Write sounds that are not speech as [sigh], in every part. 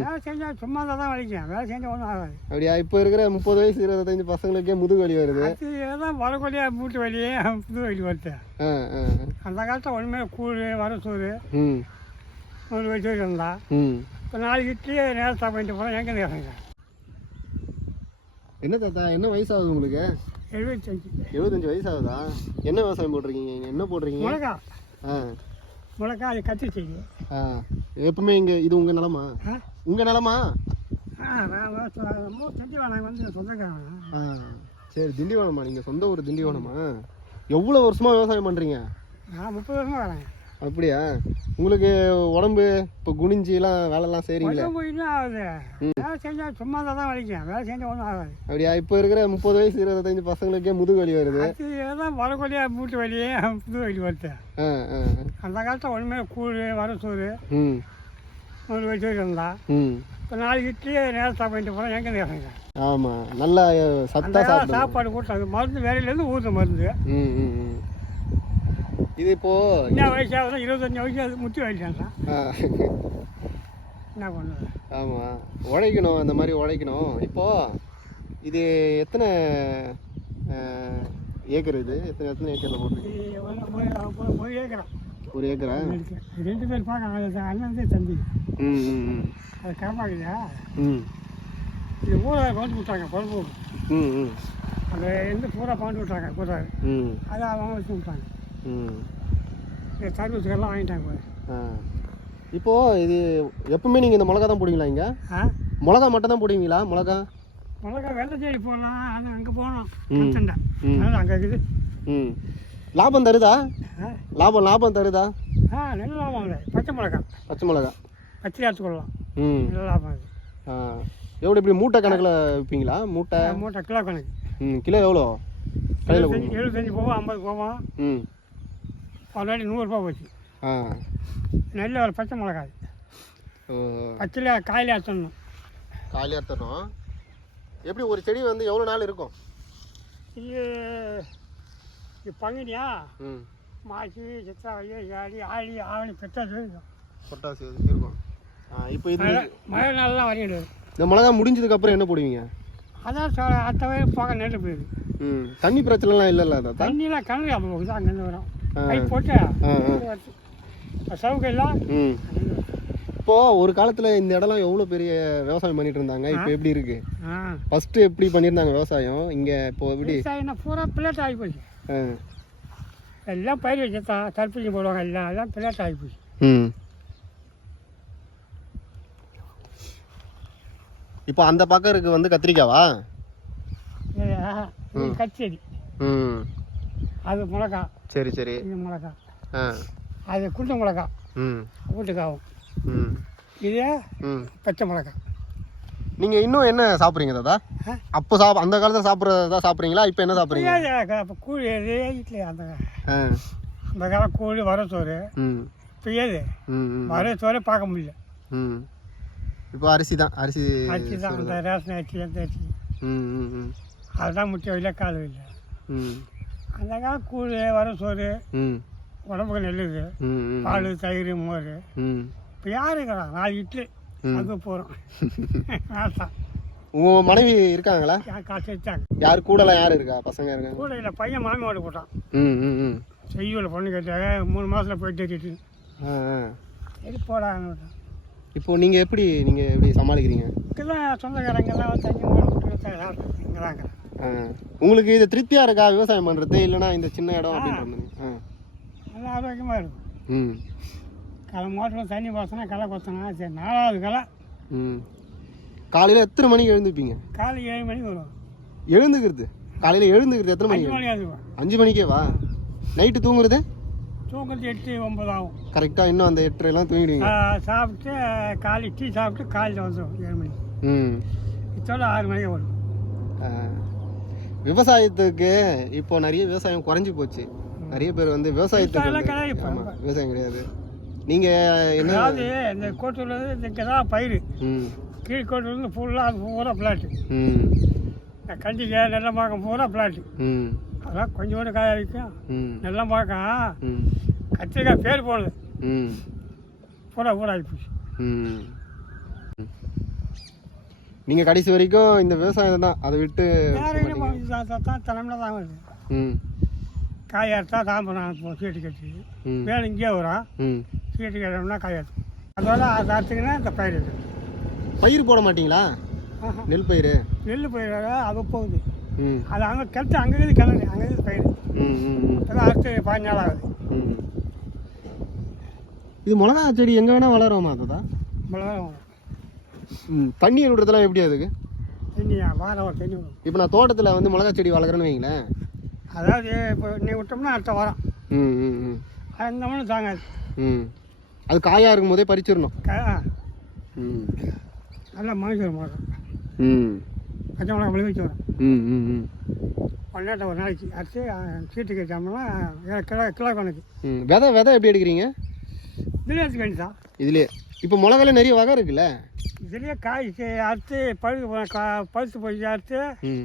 வேலை செஞ்சால் சும்மா தான் வலிக்கும் வேலை செஞ்சால் ஒன்றும் ஆகாது. அப்படியா? இப்போ இருக்கிற முப்பது வயசு இருபத்தஞ்சு பசங்களுக்கே முதுகு வலி வருது. அது தான் வரக்கூடியாக மூட்டு வலி புது வலி வருது. அந்த காலத்தில் ஒன்றுமே கூழ் வரசூறு ஒரு வச்சு இருந்தா. இப்போ நாளைக்கு இட்லி நேரம் சாப்பிட்டு போகிறோம் எங்கே நேரங்க என்ன தாத்தா என்ன வயசாகுது உங்களுக்கு? எழுபத்தஞ்சு. எழுபத்தஞ்சு வயசு ஆகுதா என்ன விவசாயம் போட்டிருக்கீங்க? என்ன போடுறீங்க மிளகா ஆ. மிளகா அது கத்தி செடி ஆ எப்பவுமே இங்கே இது உங்கள் நிலமா? உங்கள் நிலமா? வேணாங்க வந்து சொந்தக்காரங்க ஆ சரி திண்டிவனமா? நீங்கள் சொந்த ஊர் திண்டிவனமா? எவ்வளோ வருஷமாக விவசாயம் பண்ணுறீங்க நான் முப்பது வருஷமாக வரேன் அப்படியா? உங்களுக்கு உடம்பு இப்போ குனிஞ்சிலாம் வேலைலாம் செய்கிறீங்களே செஞ்சால் சும்மா தான் வலிக்கும். வேலை செஞ்சால் ஒன்றும் ஆகாது. அப்படியா? இப்போ இருக்கிற முப்பது வயசு இருபத்தஞ்சு பசங்களுக்கே முதுகு வலி வருது. அது தான் வரக்கூடியாக மூட்டு வலி புது வலி வருது. அந்த காலத்தில் ஒன்றுமே கூழ் வரசூறு ஒரு வச்சு இருந்தா இப்போ நாளைக்கு இட்லி நேரம் சாப்பிட்டு போகிறோம் எங்கே நேரங்க ஆமாம் நல்லா சத்தா சாப்பாடு கூட்டாங்க மருந்து வேலையிலேருந்து ஊற்ற மருந்து. ம் ம். இது இப்போ என்ன வயசாக இருபத்தஞ்சி வயசு முத்தி வயசான் ஆ, என்ன பண்ணுறது? ஆமாம் உழைக்கணும் அந்த மாதிரி உழைக்கணும் இப்போ இது எத்தனை ஏக்கர் இது? எத்தனை எத்தனை ஏக்கரில் போட்டிருக்கு? போய் கேட்குறோம் ஒரு ஏக்கரா? ரெண்டு பேர் பார்க்க அண்ணன் தம்பி. ம் ம் அது காப்பாக்குதா ம். இது ஊரை கொண்டு விட்டாங்க குழம்பு. ம் ம். அந்த எந்த பூரா பாண்டு விட்டாங்க கூறாரு ம். அதை அவங்க வச்சு விட்டாங்க. ம். இந்த சர்வீஸுக்கெல்லாம் வாங்கிட்டாங்க போய் ஆ. இப்போ இது எப்பவுமே நீங்கள் இந்த மிளகா தான் போடுவீங்களா இங்கே? மிளகா மட்டும் தான் போடுவீங்களா மிளகா? மிளகா வெள்ளச்சேரி போடலாம் அது அங்கே போகணும் அங்கே இருக்குது. ம். லாபம் தருதா? ஆ. லாபம் லாபம் தருதா? ஆ நல்ல லாபம் இல்லை பச்சை மிளகா பச்சை மிளகா பச்சை எடுத்துக்கொள்ளலாம் ம். நல்ல லாபம் அது. ஆ. எப்படி இப்படி மூட்டை கணக்கில் விற்பீங்களா மூட்டை? மூட்டை கிலோ கணக்கு. ம் கிலோ எவ்வளோ? கடையில் எழுபத்தஞ்சி எழுபத்தஞ்சி போவோம் ஐம்பது போவோம். ம். ஆல்ரெடி நூறுரூபா போச்சு. ஆ. நல்ல ஒரு பச்சை மிளகா அது ஓ, பச்சையில் காயில அரைச்சணும் காலியாக தரணும் எப்படி ஒரு செடி வந்து எவ்வளோ நாள் இருக்கும்? இது இது பங்குனியா? மாசி சித்திராவளி ஆடி ஆடி ஆவணி பெற்றது இருக்கும். பொட்டாசி இருக்கும். இப்போ இது மழை நாள்லாம் வரையிடுது இந்த மிளகா முடிஞ்சதுக்கப்புறம் என்ன போடுவீங்க? அதான் அடுத்த வயது போக நெல் போயிடுது ம். தண்ணி பிரச்சனைலாம் இல்லைல்ல தண்ணியெலாம் கிணறு அப்போ போகுது அங்கேருந்து வரும். கை போட்டு? ஆ ஆ. சவுக்கெல்லாம் ம். இப்போ ஒரு காலத்தில் இந்த இடம்லாம் எவ்வளோ பெரிய விவசாயம் பண்ணிட்டு இருந்தாங்க? இப்போ எப்படி இருக்கு? ஃபர்ஸ்ட் எப்படி பண்ணியிருந்தாங்க விவசாயம்? இங்கே இப்போ எப்படி? பூரா பிள்ளைட்டு ஆகி போச்சு. எல்லாம் பயிர் வச்சுதான் தடுப்பூசி போடுவாங்க. எல்லாம் எல்லாம் பிள்ளைட்டு ஆகி போச்சு. இப்போ அந்த பக்கம் இருக்கு வந்து கத்திரிக்காவா? கச்சேரி. ம். அது மிளகா. சரி சரி. இது மிளகா. ஆ. அது குண்டு மிளகா. ம். வீட்டுக்காகும் ம். இது ம். பச்சை மிளகா. நீங்கள் இன்னும் என்ன சாப்பிட்றீங்க தாத்தா? ஆ? அப்போ சாப் அந்த காலத்தில் சாப்பிட்றதா சாப்பிட்றீங்களா? இப்போ என்ன சாப்பிட்றீங்க? இப்போ கூழ் ஏது வீட்டில் அந்த அந்த காலம் கூழ் வர சோறு ம். இப்போ ஏது ம் ம். வர சோறே பார்க்க முடியல. ம். இப்போ அரிசி தான் அரிசி அரிசி தான் அந்த ரேஷன் அரிசி அந்த அரிசி. ம் ம் ம். அதுதான் முக்கியம் இல்லை காலம் இல்லை ம். அந்த காலம் கூழ் வர சோறு ம். உடம்புக்கு நல்லது. பால் தயிர் மோர். ம். இப்போ யார் இருக்கிறான் நாலு இட்லி. அங்கே போகிறோம் [laughs] உங்கள் மனைவி இருக்காங்களா? யார் காசு வச்சாங்க. யார் கூடலாம் யார் இருக்கா? பசங்க இருக்காங்க? கூட இல்லை பையன் மாமி ஓட போட்டான். ம் ம் ம். செய்யூரில் பொண்ணு கேட்டாங்க மூணு மாதத்தில் போயிட்டு ஆ சரி போடான்னு இப்போ நீங்கள் எப்படி நீங்கள் எப்படி சமாளிக்கிறீங்க? இங்கெல்லாம் சொந்தக்காரங்கெல்லாம் தண்ணி விட்டு உங்களுக்கு இது திருப்தியாக இருக்கா? விவசாயம் பண்ணுறது இல்லைனா இந்த சின்ன இடம் அப்படின்றது ஆ. நல்லா ஆரோக்கியமாக இருக்கும். ம். களை மோட்டரில் தண்ணி பாசனா களை கொத்தனா சரி நாலாவது களை ம். காலையில் எத்தனை மணிக்கு எழுந்துப்பீங்க காலை ஏழு மணிக்கு வரும் எழுந்துக்கிறது? காலையில் எழுந்துக்கிறது எத்தனை மணிக்கு? மணி அஞ்சு மணிக்கே வா நைட்டு தூங்குறது? தூங்குறது எட்டு ஒம்பது ஆகும். கரெக்டாக இன்னும் அந்த எட்டரைலாம் தூங்கிடுவீங்க. சாப்பிட்டு காலை டீ சாப்பிட்டு காலையில் வந்துடும் ஏழு மணிக்கு. ம். இதோட ஆறு மணிக்கு வரும். விவசாயத்துக்கு இப்போ நிறைய விவசாயம் குறைஞ்சி போச்சு. நிறைய பேர் வந்து விவசாயத்துக்கு. ஆமா, விவசாயம் கிடையாது. நீங்கள் என்ன அதாவது இந்த கோட்டூர் இங்கே தான் பயிர். ம். கீழ்கோட்டூர்லேருந்து ஃபுல்லாக அது பூரா பிளாட்டு இந்த கண்டிகை நெல்லம்பாக்கம் பூரா பிளாட்டு அதான் கொஞ்சோண்டு காய வைக்கும் ம். நெல்லம்பாக்கம் ம். கத்திரிக்காய் பேர் போனது பூரா பூரா ஆகி போச்சு. ம். நீங்கள் கடைசி வரைக்கும் இந்த விவசாயம் தான் அதை விட்டு என்ன தான் தலைமையில் தான் வருது. காய் அறுத்தா தாம்பரம் போ சீட்டு கட்டி. ம். வேலை இங்கேயே வரும் சீட்டு கட்டணும்னா காய் அறுத்தோம் அதோட அது அறுத்துக்கினா இந்த பயிர் இது. பயிர் போட மாட்டீங்களா. நெல் பயிர். நெல் பயிர் அது போகுது. அது அங்கே கிளச்சி அங்கே இருக்குது கிளறு அங்கே இருக்குது பயிர். இப்போதான் அறுத்து பாஞ்சு நாள் ஆகுது இது மிளகா செடி எங்கே வேணால் வளருமா தாத்தா? மிளகா தண்ணி விடுறதுலாம் எப்படி அதுக்கு? தண்ணியா வாரம் தண்ணி இப்போ நான் தோட்டத்தில் வந்து மிளகா செடி வளர்க்குறேன்னு வைங்களேன். அதாவது இப்போ நீ விட்டோம்னா அடுத்த வாரம். ம் ம் ம். மண்ணு தாங்காது. ம். அது காயாக இருக்கும் போதே பறிச்சிடணும். ம். நல்லா வரும் மாதம் ம். பச்சை மிளகா விளைவிச்சு வரும். ம் ம் ம். ஒன்னாட்ட ஒரு நாளைக்கு. அரிசி சீட்டு கட்டாமலாம் கிலோ கிலோ கணக்கு. ம். விதை விதை எப்படி எடுக்கிறீங்க? இதுலேயே எடுத்துக்க வேண்டியதான் இதுலேயே இப்போ மிளகால நிறைய வகை இருக்குல்ல? இதுலேயே காய் அறுத்து பழுது போ- கா பழுத்து போய் அறுத்து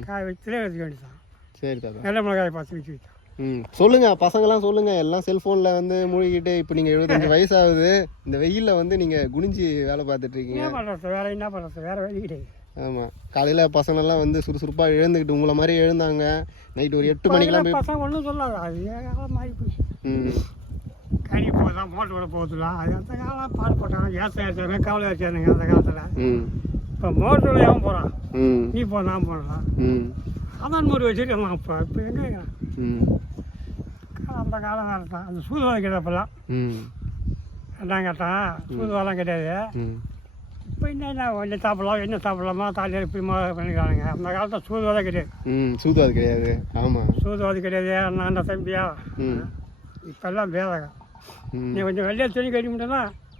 காய் வச்சுலேயே எடுத்துக்க வேண்டியதான் சரி தாத்தா. நல்ல மிளகாய் பார்த்து வச்சு வச்சோம் ம். சொல்லுங்க பசங்களாம் சொல்லுங்க. எல்லாம் செல்ஃபோனில் வந்து மூழ்கிட்டு இப்போ நீங்கள் எழுபத்தஞ்சு வயசாகுது. இந்த வெயிலில் வந்து நீங்கள் குனிஞ்சு வேலை பார்த்துட்டு இருக்கீங்க. என்ன பண்ணுறது வேறு என்ன பண்ணுறது வேறு வழி கிடையாது ஆமாம் காலையில் பசங்கள்லாம் வந்து சுறுசுறுப்பாக எழுந்துக்கிட்டு உங்களை மாதிரி எழுந்தாங்க. நைட் ஒரு எட்டு மணிக்கெல்லாம் போய் பசங்க ஒன்றும் சொல்லாது. அது காலம் மாறி போச்சு ம். கனி போகுதான் மோட்டர் விட போகுதுலாம் அது அந்த காலம் பால் போட்டாங்க. ஏச ஏற்றாங்க கவலை ஏற்றானுங்க அந்த காலத்தில். இப்போ மோட்டர் எவன் போகிறான் நீ போ நான் போடலாம் ம். அதான் ஒரு வச்சுருக்கலாம் இப்போ இப்போ எங்கே அந்த காலம் தான். அந்த சூதுவாதம் கிடையாது அப்போல்லாம். ம். என்ன கேட்டான். சூதுவாதம் கிடையாது. இப்போ என்ன என்ன சாப்பிடலாம் என்ன சாப்பிடலாமா? தாலி இப்படி பண்ணிக்கிறானுங்க. அந்த காலத்தில் சூதுவாதம் கிடையாது. ம். சூதாது கிடையாது. ஆமாம் சூதுவாதம் கிடையாது. அண்ணா தம்பியா? ம். இப்போல்லாம் வேதகம் ம் நீ கொஞ்சம் வெள்ளையா துணி கட்டி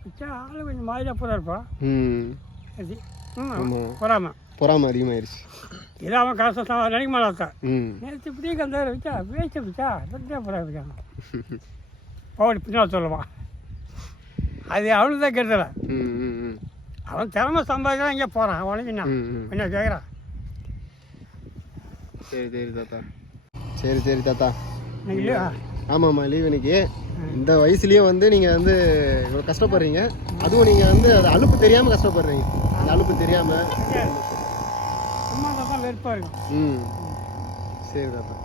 வச்சா ஆள் கொஞ்சம் மாதிரியாக போதா இருப்பா ம். அது ஆமாம் பொறாம. பொறாம அதிகமாயிருச்சு. இது அவன் காசு நினைக்க மாட்டான் நேற்று இப்படியே கந்த வச்சா வேஸ்ட்டு வச்சா ரெண்டே புறா இருக்கான் பவுடி பின்னால் சொல்லுவான் அது அவனுக்கு தான் கெடுதலை அவன் திறமை சம்பாதிக்கலாம் இங்கே போகிறான் அவனுக்கு என்ன? என்ன கேட்குறான் சரி சரி தாத்தா. சரி சரி தாத்தா. இல்லையா ஆமாம்மா லீவ் இன்னைக்கு. இந்த வயசுலயே வந்து நீங்கள் வந்து இவ்வளோ கஷ்டப்படுறீங்க. அதுவும் நீங்கள் வந்து அது அலுப்பு தெரியாமல் கஷ்டப்படுறீங்க. அந்த அலுப்பு தெரியாமல் சும்மா தான் வெறுப்பாக இருக்கும். ம். சரி தாத்தா.